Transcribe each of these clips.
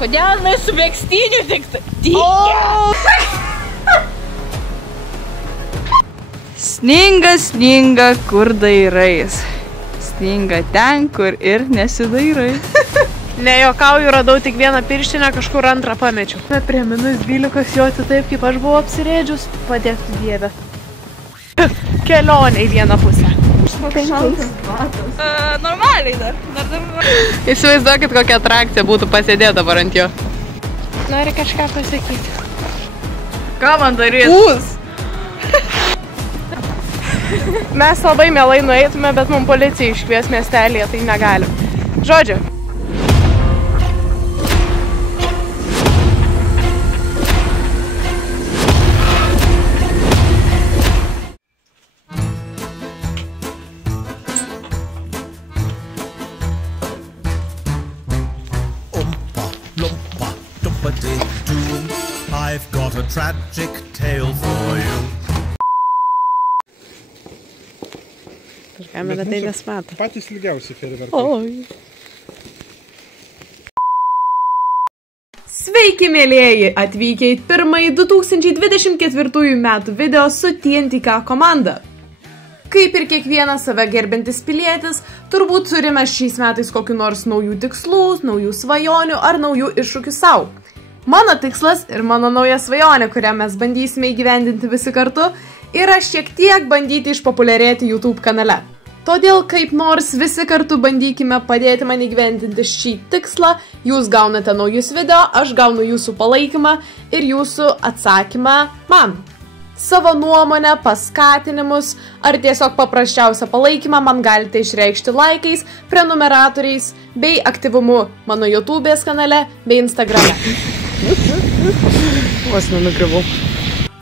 Kodėl jinai su megztiniu tik tai? Sninga, sninga, kur dairais. Sninga ten, kur ir nesidairai. Nejokauju, radau tik vieną pirštinę, kažkur antrą pamečiau. Prie -12 joti taip, kaip aš buvau apsirėdžius, padėktų Dieve. Kelionė į vieną pusę. Normaliai dar. Įsivaizduokit, kokia atrakcija būtų pasėdėti dabar ant jo. Nori kažką pasakyti. Ką man daryti? Pūs! Mes labai mielai nueitume, bet mums policija iškvies miestelėje, tai negalim. Žodžiu. I've got a tragic tale for you. Kamera tai nesmato. Patys ilgiausi fejerverkai. Oi. Sveiki, mėlėjai! Atvykę į pirmąjį 2024 metų video su TNTK komanda. Kaip ir kiekvienas save gerbintis pilietis, turbūt turime šiais metais kokiu nors naujų tikslų, naujų svajonių ar naujų iššūkių savo. Mano tikslas ir mano nauja svajonė, kurią mes bandysime įgyvendinti visi kartu, yra šiek tiek bandyti išpopuliarėti YouTube kanale. Todėl kaip nors visi kartu bandykime padėti man įgyvendinti šį tikslą, jūs gaunate naujus video, aš gaunu jūsų palaikymą ir jūsų atsakymą man. Savo nuomonę, paskatinimus ar tiesiog paprasčiausią palaikymą man galite išreikšti laikais, prenumeratoriais bei aktyvumu mano YouTube'ės kanale bei Instagrame. Vos nenugriuvau.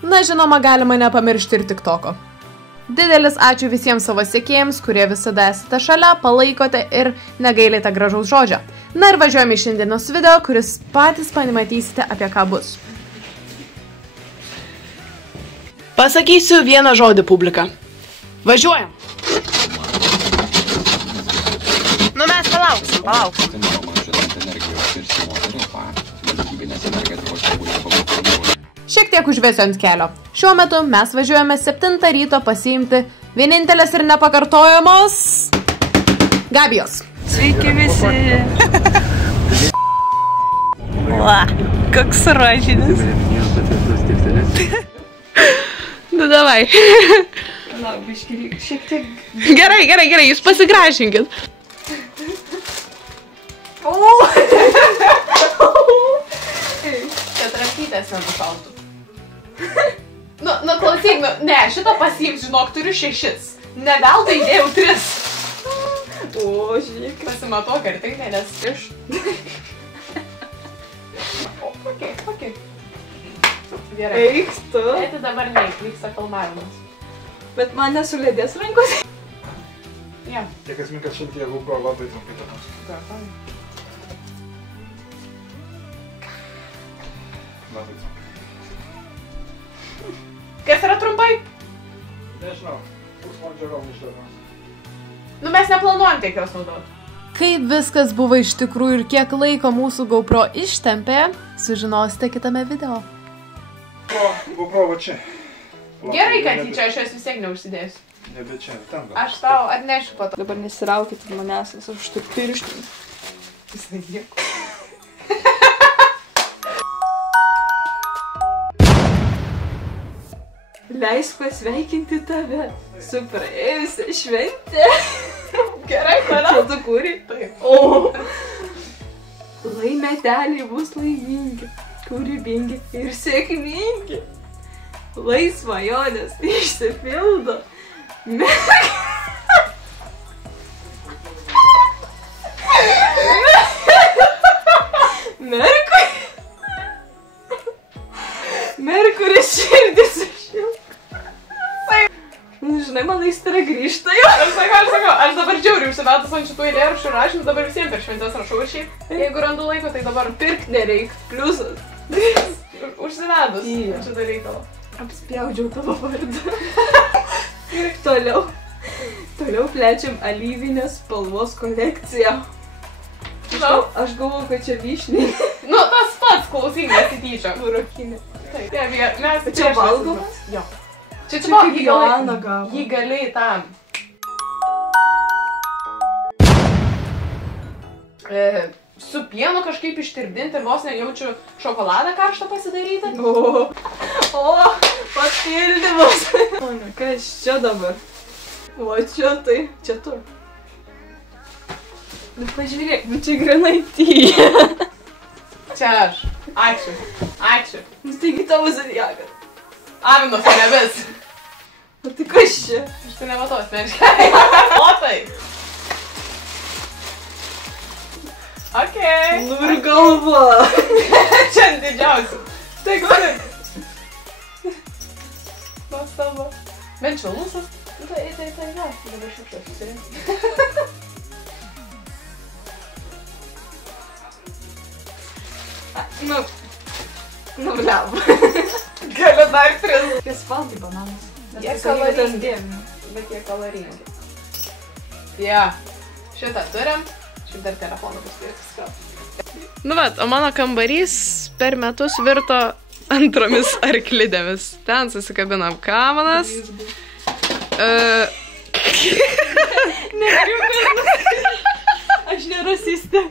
Na, žinoma, galima nepamiršti ir TikToko. Didelis ačiū visiems savo sekėjams, kurie visada esate šalia, palaikote ir negailite gražaus žodžio. Na ir važiuojame į šiandienos video, kuris patys pamatysite apie ką bus. Pasakysiu vieną žodį, publika. Važiuojam! Nu, mes palauksim. Šiek tiek užvesiu ant kelio. Šiuo metu mes važiuojame 7 ryto pasiimti vienintelės ir nepakartojamos Gabijos. Sveiki visi. Va, koks rožinis. Nu, davai. Šiek tiek. Gerai, jūs pasigražinkit. Čia trankytės nenušaltų. Nu, klausyk, ne, šitą pasiims, žinok, turiu 6. Ne veltui įdėjau 3. O, žiūrėk. Pasimatuok, ar tinka, nes iš. Ok. Gerai. Eiks tu. Tai dabar neik, vyksta filmavimas. Bet man nesulėdės rankos. Ja. Tiek esmė, kad šiandien GoPro labai trumpai tarnos. Labai trumpai. Kas yra trumpai? Nežinau, pusvalandžio gal ištarnos. Nu, mes neplanuojam tiek jos naudoti. Kaip viskas buvo iš tikrųjų ir kiek laiko mūsų GoPro ištempė, sužinosite kitame video. GoPro va čia. Gerai, kad jį čia aš jos vis tiek neužsidėsiu. Nebe čia, ten gal. Aš tau atnešiu po to. Dabar nesiraukit manęs, nes aš turiu pirštinį. Visai nieko. Leisk pasveikinti tave su praėjusią šventę. Gerai, kodėl? Čia tu kūrei? Taip. O! Lai meteliai bus laimingi, kūrybingi ir sėkmingi. Lai svajonės išsipildo. Merkuris širdis išjungia. Žinai, man aistra grįžta jau. Aš sakau, aš dabar džiauriu užsimetus ant šitų eilėraščių rašymų, dabar visiems per šventės rašau ir šiaip. Jeigu randu laiko, tai dabar Pirkt nereik, pliusas. užsivedus Iya. šitą reikalą. Apspjaudžiau tavo vardą. Ir toliau plečiam alyvinės spalvos kolekciją. Aš galvoju, kad čia vyšniai. Nu, klausyk, nesityčia. Burokinė. Taip, mes Čia valgomas? Jo. Čia kaip Joana gavo. Jį gali tam. Su pienu kažkaip ištirdinti ir vos nejaučiu šokoladą karštą pasidaryti. O, papildymas. Kas čia dabar? O, čia tai. Čia tu. Nu, pažiūrėk, čia granatyje. Čia aš. Ačiū. Ačiū. Nu, taigi tavo zodiakas. Avinos nevis. O tai kas čia? Aš tai nematau asmeniškai. O tai. Okei. Nu ir galva. Čia didžiausia. Tai kuri. Nuostabu. Bent čia lūsas. Tai, ne. Dabar šiukštas susirinks. Nu, bliau. Galiu dar 3. Kas valgai bananas? Jie kaloringi. Bet jie kaloringi. Jo. Šitą turim. Šiaip dar telefoną paskirti. Nu vat, o mano kambarys per metus virto antromis arklidėmis. Ten susikabinam kamanas. Aš nerasistė.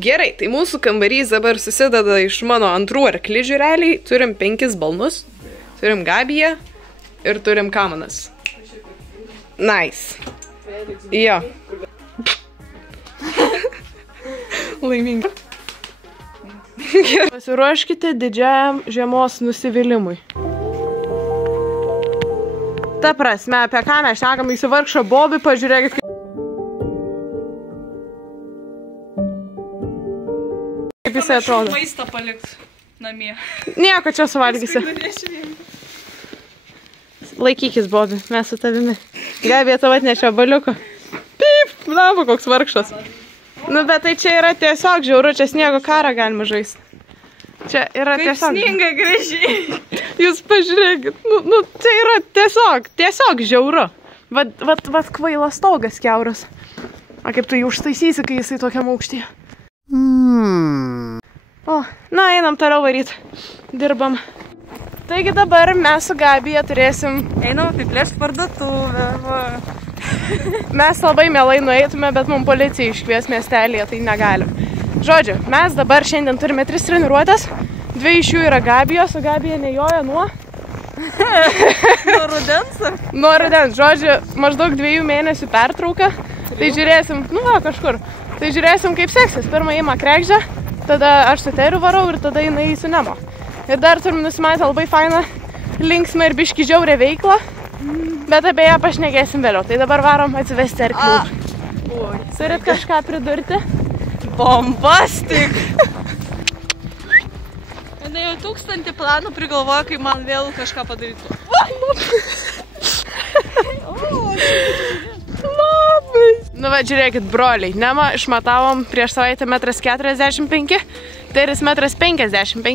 Gerai, tai mūsų kambarys dabar susideda iš mano antrų arklidžių realiai. Turim 5 balnus, turim Gabiją ir turim kamanas. Nice. Jo. Laimingi. Pasiruoškite didžiajam žiemos nusivylimui. Ta prasme, apie ką mes šnekam, įsivarkšą Bobį, pažiūrėkit. Kaip jisai atrodo. Maistą palikt namie. Nieko čia suvalgysi. Laikykis, Bobi, mes su tavimi. Gabija tavo atnešė baliuko. Pip, blavo, koks vargšas. Nu, bet tai čia yra tiesiog žiauru, čia sniego karą galima žaisti. Čia yra tiesiog... Kaip sninga gražiai. Jūs pažiūrėkit, nu, tai yra tiesiog žiauru. Vat kvailas stogas kiauras. O kaip tu jį užtaisysi, kai jisai tokiam aukštyje? O, na, einam toliau varyt. Dirbam. Taigi dabar mes su Gabija turėsim... Einam apiplėšt parduotuvę. Mes labai mielai nueitume, bet mums policija iškvies miestelėje, tai negalim. Žodžiu, mes dabar šiandien turime 3 treniruotės. 2 iš jų yra Gabijos, o Gabija nejoja nuo... Nuo rudens? Nuo rudens. Žodžiu, maždaug 2 mėnesių pertrauka. Tai žiūrėsim, nu va, kažkur. Tai žiūrėsim, kaip seksis. Pirmą ima Kregžę, tada aš su Teriu varau ir tada jinai su Nemo. Ir dar turim nusimatę labai fainą, linksmą ir biškį žiaurę veiklą. Bet apie ją pašnekėsim vėliau. Tai dabar varom atsivesti arklių. Turit kažką pridurti? Bombastik! Jinai jau 1000 planų prigalvoja, kai man vėl kažką padarytų. Labai! Nu va, žiūrėkit, broliai. Nemą išmatavom prieš savaitę 1,45 m, Teris 1,55 m.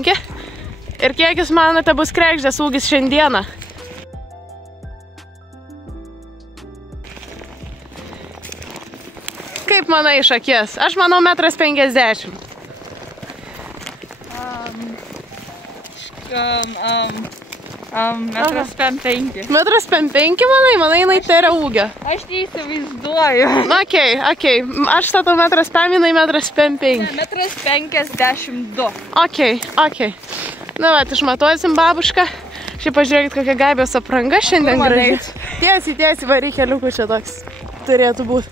Ir kiek jūs manote bus Kregždės ūgis šiandieną? Kaip manai iš akies? Aš manau 1,50 m. 1,55 m. 1,55 m, manai, jinai Terio ūgio? Aš neįsivaizduoju. Okei. Aš statau 1,5 m, jinai 1,55 m. 1,52 m. Okei. Na va, išmatuosim babušką. Šiaip pažiūrėkit, kokia Gabijos apranga šiandien graži. Tiesiai, varyk keliukų čia toks turėtų būti.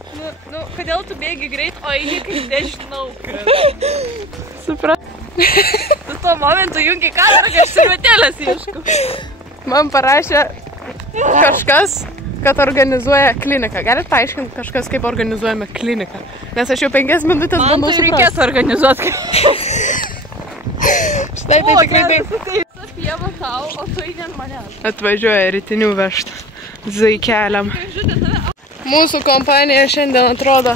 Nu, kodėl tu bėgi greit, o jį kaip nežinau. Suprat. Tu tuo momentu jungi kamerą, kai aš servetėlės ieškau. Man parašė kažkas, kad organizuoja kliniką. Galit paaiškinti kažkas, kaip organizuojame kliniką? Nes aš jau 5 minutės bandau suprasti. Man tai reikės organizuoti. Štai tai tikrai taip. Visa pieva tau, o tu eini ant manęs. Atvažiuoja rytinių vežt zaikeliam. Mūsų kompanija šiandien atrodo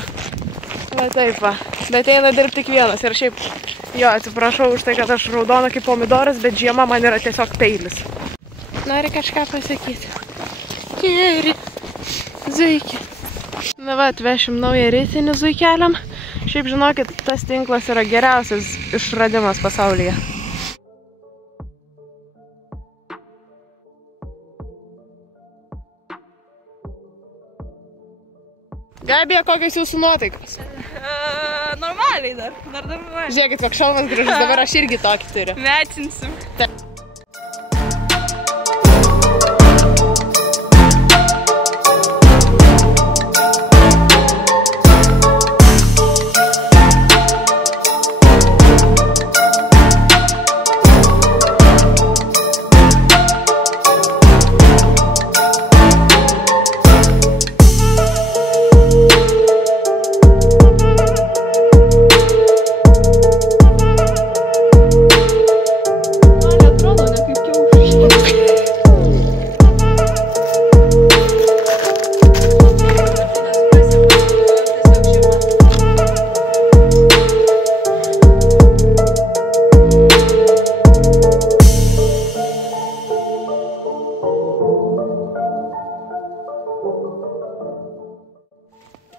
va taip va. Bet eina dirbti tik vienas. Ir šiaip, jo, atsiprašau už tai, kad aš raudona kaip pomidoras, bet žiema man yra tiesiog peilis. Nori kažką pasakyti? Geri, zuikį. Na va, atvešim naują rytinį zuikeliam. Šiaip žinokit, tas tinklas yra geriausias išradimas pasaulyje. Gabija, kokios jūsų nuotaikos? Normaliai dar normaliai. Žiūrėkit, koks šalmas gražus, dabar aš irgi tokį turiu. Metinsim.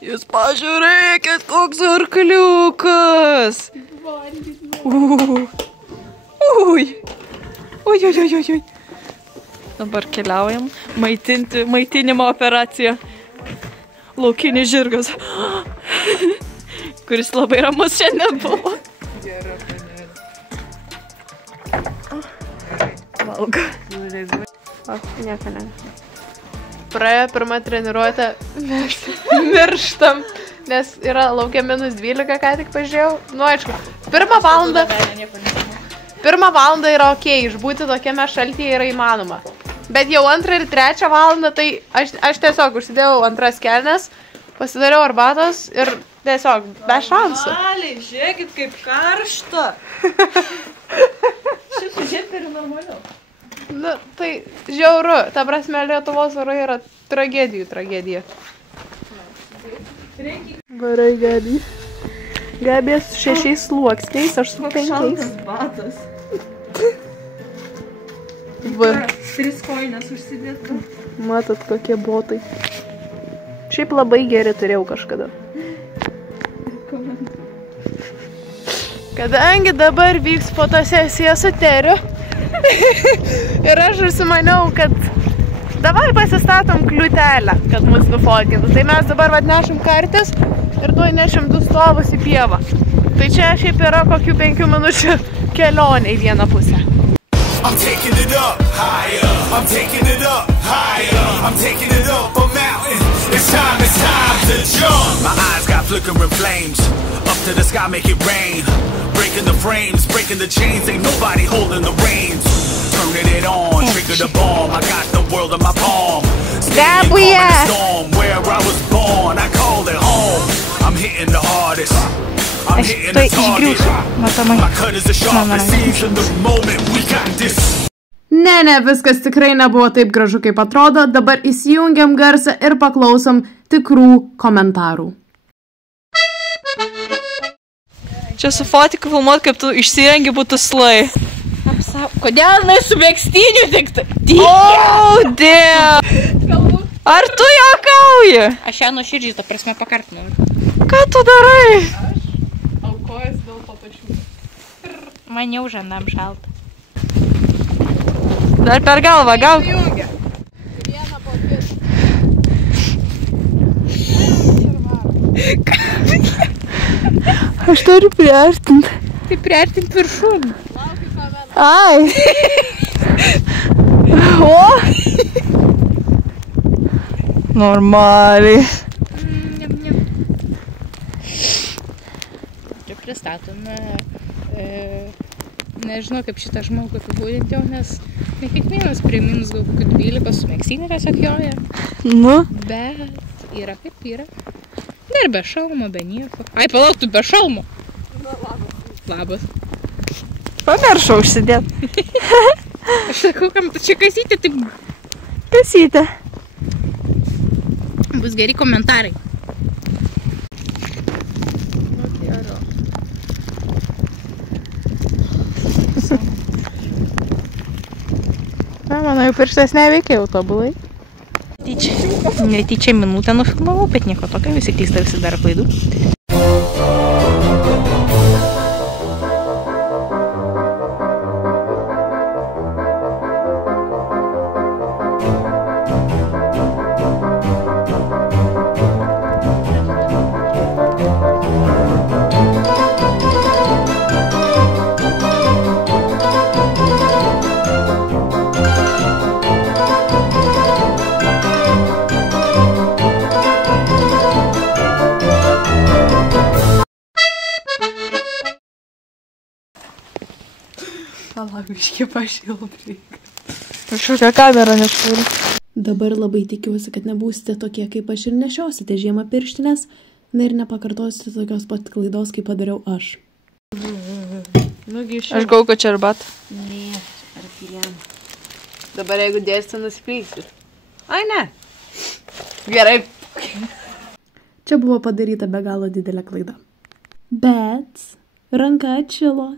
Jūs pažiūrėkit, koks arkliukas. Ui. Dabar keliaujam maitinimo operaciją. Laukinis žirgas, kuris labai ramus šiandien buvo. Valgo. Nieko ne. Praėjo pirmą treniruotę, mirštam, nes yra laukia -12, ką tik pažiūrėjau. Nu, aišku, pirmą valandą yra okei, išbūti tokiame šaltyje yra įmanoma. Bet jau 2 ir 3 valandą, tai aš tiesiog užsidėjau 2 kelnes, pasidariau arbatos ir tiesiog be šansų. Normaliai, žiūrėkit, kaip karšta. Šitą žiūrėt normaliau. Nu, tai žiauru, ta prasme Lietuvos orai yra tragedija. Varai Gabija. Gabija su 6 sluoksniais, aš su 5. Šaltas batas. Va. 3 kojines užsidėtų. Matot, kokie botai. Šiaip labai geri turėjau kažkada. Kadangi dabar vyks fotosesija su Teriu, ir aš užsimaniau, kad davai pasistatom kliūtelę, kad mus nufotkintų. Tai mes dabar nešim kartis ir tuoj nešim 2 stovus į pievą. Tai čia šiaip yra kokių 5 minučių kelionė į vieną pusę. I'm taking it up higher. I'm taking it up higher. I'm taking it up a mountain. It's time to jump. My eyes got flickering flames. Up to the sky, make it rain. Breaking the frames, breaking the chains. Ain't nobody holding the reins. Turning it on, trigger the bomb. I got the world in my palm. Staying calm in the storm. Where I was born, I call it home. I'm hitting the hardest. I'm hitting the target. My cut is the sharpest. Season the moment. We got this. Ne, viskas tikrai nebuvo taip gražu, kaip atrodo. Dabar įsijungiam garsą ir paklausom tikrų komentarų. Čia su fotiku filmuot, kaip tu išsirengi būtų slai. Kodėl jinai su megztiniu tik tai? O, dėl! Ar tu juokauji? Aš ją nuoširdžiai, ta prasme, pakartinu. Ką tu darai? Aš aukojas dėl fotošiūtų. Man jau žandam šalta. Dar per galvą, gal? Įsijungia. Vieną po kitą. Aš turiu priartinti. Tai priartinti viršūnį. Ai. O. Normaliai. Čia pristatome, nežinau kaip šitą žmogų apibūdinti jau, nes ne kiekvienas prie minus gal kokių 12 su megztiniu tiesiog joja. Nu. Bet yra kaip yra. Ir be šalmo, be nieko. Ai, palauk, tu be šalmo. Labas. Pamiršau užsidėt. Aš sakau, kam tu čia kasytė, taip Kasytė. bus geri komentarai. Na, mano jau pirštas neveikia jau tobulai. Netyčia minutę nufilmavau, bet nieko tokio, visi klysta, visi daro klaidų. Palaviškė pašildrink. Kažkokią kamerą nešūrį. Dabar labai tikiuosi, kad nebūsite tokie kaip aš ir nešiosite žiemą pirštinės, na ir nepakartosite tokios pat klaidos, kaip padariau aš. Aš gau, kad čia arbat. Ne, ar piliam. Dabar jeigu dėsite, nusiplysit. Ai, ne. Gerai. Čia buvo padaryta be galo didelė klaida. Bet ranka atšilo.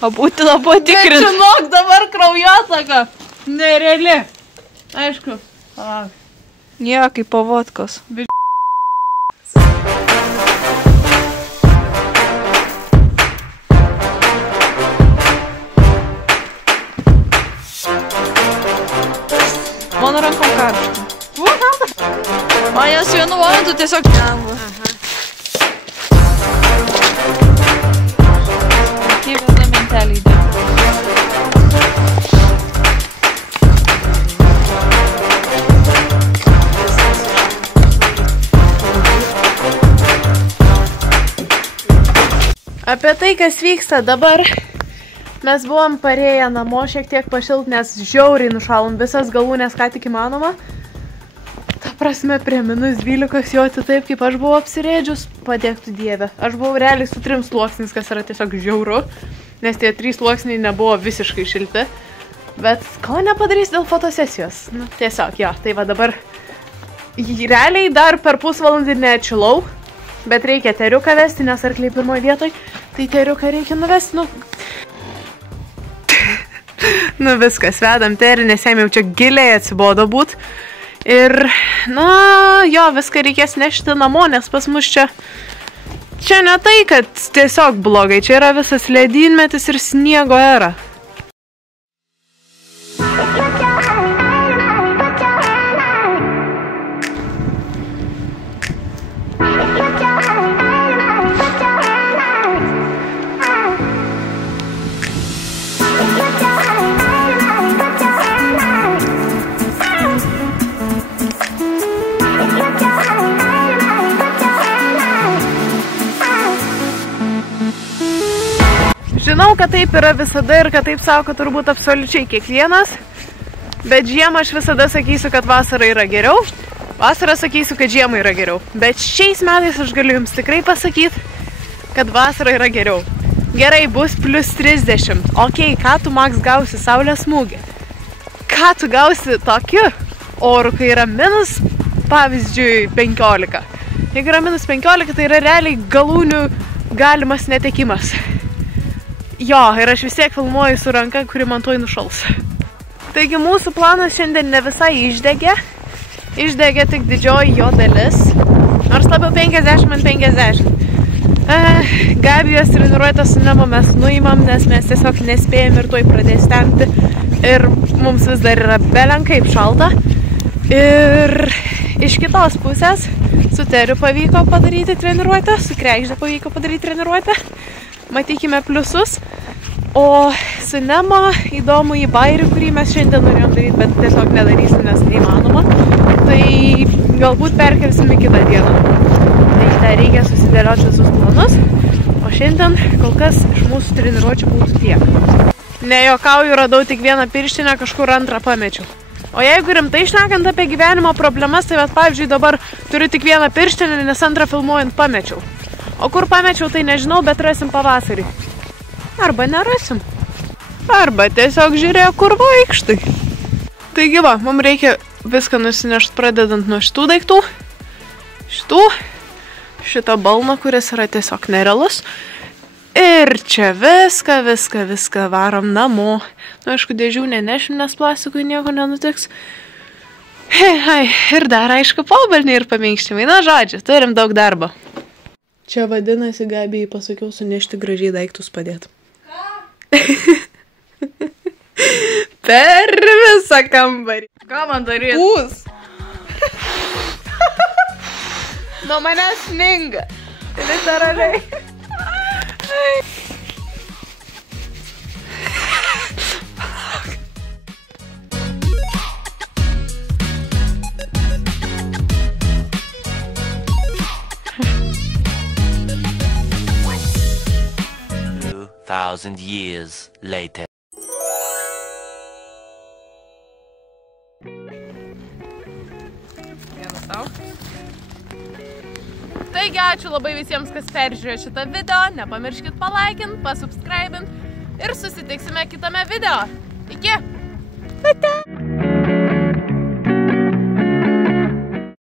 O būtina buvo tikrinti. Bet žinok, dabar kraujotaka. Nereali. Aišku. Nie, kaip po vodkos. Mano rankom karšta. Man jas vienu momentu tiesiog nemva. Kaip visą mentelį įdėti. Apie tai, kas vyksta dabar, mes buvom parėję namo šiek tiek pašilt, nes žiauriai nušalom visas galūnės, ką tik įmanoma. Ta prasme, prie -12 joti taip, kaip aš buvau apsirėdžius, padėktų dieve. Aš buvau realiai su 3 sluoksniais, kas yra tiesiog žiauru, nes tie 3 sluoksniai nebuvo visiškai šilti. Bet ko nepadarys dėl fotosesijos? Nu, tiesiog, jo, tai va dabar realiai dar per pusvalandį neatšilau. Bet reikia teriuką vesti, nes arkliai pirmoje vietoj, tai teriuką reikia nuvesti, nu viskas, vedam terį, nes jam jau čia giliai atsibodo būt. Ir, na, jo, viską reikės nešti namo, nes pas mus čia ne tai, kad tiesiog blogai, čia yra visas ledynmetis ir sniego era. Žinau, kad taip yra visada ir kad taip sako turbūt absoliučiai kiekvienas, bet žiemą aš visada sakysiu, kad vasara yra geriau, vasarą sakysiu, kad žiemą yra geriau. Bet šiais metais aš galiu jums tikrai pasakyti, kad vasara yra geriau. Gerai, bus +30. Ok, ką tu, Maks, gausi saulės smūgį? Ką tu gausi tokiu oru, kai yra minus, pavyzdžiui, 15? Jeigu yra minus 15, tai yra realiai galūnių galimas netekimas. Jo, ir aš vis tiek filmuoju su ranka, kuri man tuoj nušals. Taigi mūsų planas šiandien ne visai išdegė. Išdegė tik didžioji jo dalis. Nors labiau 50/50. Gabijos treniruotę su Nemo mes nuimam, nes mes tiesiog nespėjom ir tuoj pradės tempti. Ir mums vis dar yra belenkaip šalta. Ir iš kitos pusės su Teriu pavyko padaryti treniruotę, su Kregžde pavyko padaryti treniruotę. Matykime pliusus. O su Nemo įdomu į bairį, kurį mes šiandien norėjom daryti, bet tiesiog nedarysim, nes neįmanoma. Tai galbūt perkelsim į kitą dieną. Tai dar reikia susidėlioti visus planus. O šiandien kol kas iš mūsų treniruočių būtų tiek. Nejokauju, radau tik vieną pirštinę, kažkur antrą pamečiau. O jeigu rimtai šnekant apie gyvenimo problemas, tai pavyzdžiui dabar turiu tik vieną pirštinę, nes antrą filmuojant pamečiau. O kur pamečiau, tai nežinau, bet rasim pavasarį. Arba nerasim. Arba tiesiog žiūrėjo, kur vaikštai. Taigi va, mums reikia viską nusinešti pradedant nuo šitų daiktų. Šitą balną, kuris yra tiesiog nerealus. Ir čia viską varom namo. Nu, aišku, dėžių nenešim, nes plastikui nieko nenutiks. Ir dar, aišku, pobalniai ir paminkštimai. Na, žodžiu, turim daug darbo. Čia vadinasi, Gabijai pasakiau sunešti gražiai daiktus padėti. Per visą kambarį. Ką man daryti? Pūs. Nuo manęs sninga. Literaliai. Thousand years later. Taigi, ačiū labai visiems, kas peržiūrėjo šitą video. Nepamirškit palaikint, pasubscribint ir susitiksime kitame video. Iki! Ate.